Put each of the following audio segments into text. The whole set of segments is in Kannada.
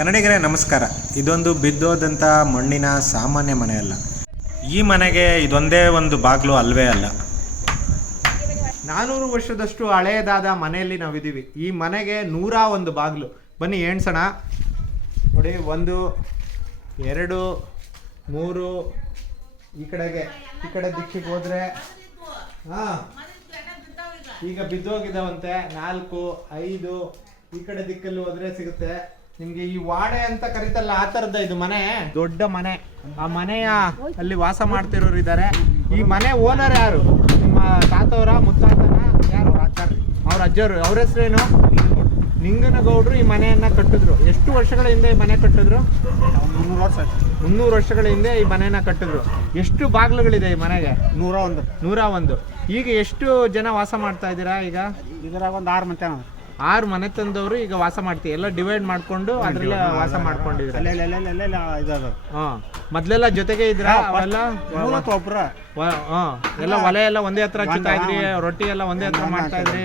ಕನ್ನಡಿಗರೇ, ನಮಸ್ಕಾರ. ಇದೊಂದು ಬಿದ್ದೋದಂಥ ಮಣ್ಣಿನ ಸಾಮಾನ್ಯ ಮನೆ ಅಲ್ಲ. ಈ ಮನೆಗೆ ಇದೊಂದೇ ಒಂದು ಬಾಗಿಲು ಅಲ್ವೇ ಅಲ್ಲ. ನಾನೂರು ವರ್ಷದಷ್ಟು ಹಳೆಯದಾದ ಮನೆಯಲ್ಲಿ ನಾವಿದ್ದೀವಿ. ಈ ಮನೆಗೆ ನೂರ ಒಂದು ಬಾಗಿಲು. ಬನ್ನಿ ಎಣ್ಸೋಣ ನೋಡಿ, ಒಂದು, ಎರಡು, ಮೂರು, ಈ ಕಡೆಗೆ. ಈ ಕಡೆ ದಿಕ್ಕಿಗೆ ಹೋದರೆ, ಹಾಂ. ಈಗ ಬಿದ್ದೋಗಿದ್ದಾವಂತೆ. ನಾಲ್ಕು, ಐದು, ಈ ಕಡೆ ದಿಕ್ಕಲ್ಲಿ ಹೋದ್ರೆ ಸಿಗುತ್ತೆ. ನಿಮ್ಗೆ ಈ ವಾಡೆ ಅಂತ ಕರಿತಲ್ಲ ಆ ತರದ ಇದು ಮನೆ? ದೊಡ್ಡ ಮನೆ. ಆ ಮನೆಯ ಅಲ್ಲಿ ವಾಸ ಮಾಡ್ತಿರೋರು ಇದ್ದಾರೆ. ಈ ಮನೆ ಓನರ್ ಯಾರು? ನಿಮ್ಮ ತಾತವರ ಮುತ್ತಾತನ ಯಾರು? ಅವ್ರ ಅಜ್ಜರು. ಅವ್ರ ಹೆಸರೇನು? ನಿಂಗನಗೌಡರು ಈ ಮನೆಯನ್ನ ಕಟ್ಟಿದ್ರು. ಎಷ್ಟು ವರ್ಷಗಳ ಹಿಂದೆ ಈ ಮನೆ ಕಟ್ಟಿದ್ರು? ಮುನ್ನೂರು ವರ್ಷ ಮುನ್ನೂರು ವರ್ಷಗಳ ಹಿಂದೆ ಈ ಮನೆಯನ್ನ ಕಟ್ಟಿದ್ರು. ಎಷ್ಟು ಬಾಗಿಲುಗಳಿದೆ ಈ ಮನೆಗೆ? ನೂರ ಒಂದು. ನೂರ ಒಂದು. ಈಗ ಎಷ್ಟು ಜನ ವಾಸ ಮಾಡ್ತಾ ಇದ್ದೀರಾ ಈಗ? ಇದರಾಗ ಒಂದು ಆರು ಮಂದಿ. ಆರು ಮನೆ ತಂದವರು ಈಗ ವಾಸ ಮಾಡ್ತೀವಿ. ಎಲ್ಲ ಡಿವೈಡ್ ಮಾಡ್ಕೊಂಡು ಅದ್ರಲ್ಲಿ ವಾಸ ಮಾಡ್ಕೊಂಡಿದ್ರು ಮೊದ್ಲೆಲ್ಲ ಜೊತೆಗೆ ಇದ್ರ ಅವೆಲ್ಲ ಎಲ್ಲ ಒಲೆ ಎಲ್ಲ ಒಂದೇ ಹತ್ರ ಚುತ್ತಾ ಇದ್ರಿ ರೊಟ್ಟಿ ಎಲ್ಲ ಒಂದೇ ಹತ್ರ ಮಾಡ್ತಾ ಇದ್ರಿ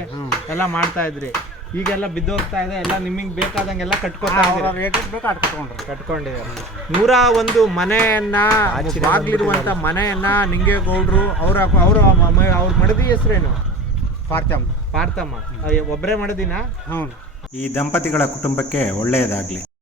ಎಲ್ಲ ಮಾಡ್ತಾ ಇದ್ರಿ. ಈಗೆಲ್ಲ ಬಿದ್ದೋಗ್ತಾ ಇದೆ ಎಲ್ಲ ನಿಮಗೆ ಬೇಕಾದಂಗೆಲ್ಲ ಕಟ್ಕೊತಾ ಕಟ್ಕೊಂಡಿದ್ದಾರೆ. ನೂರ ಒಂದು ಮನೆಯನ್ನ ಬಾಗ್ಲಿರುವಂತ ಮನೆಯನ್ನ ನಿಂಗೇಗೌಡ್ರು ಅವ್ರ ಅವ್ರ ಅವ್ರ ಮಡದಿ ಹೆಸರೇನು? ಪಾರ್ಚಮ್ ಪಾರ್ಥಮ್ಮ. ಒಬ್ಬರೇ ಒಬ್ರೇ ಮಡದಿನ ಹ್ಞೂ ಈ ದಂಪತಿಗಳ ಕುಟುಂಬಕ್ಕೆ ಒಳ್ಳೆಯದಾಗಲಿ.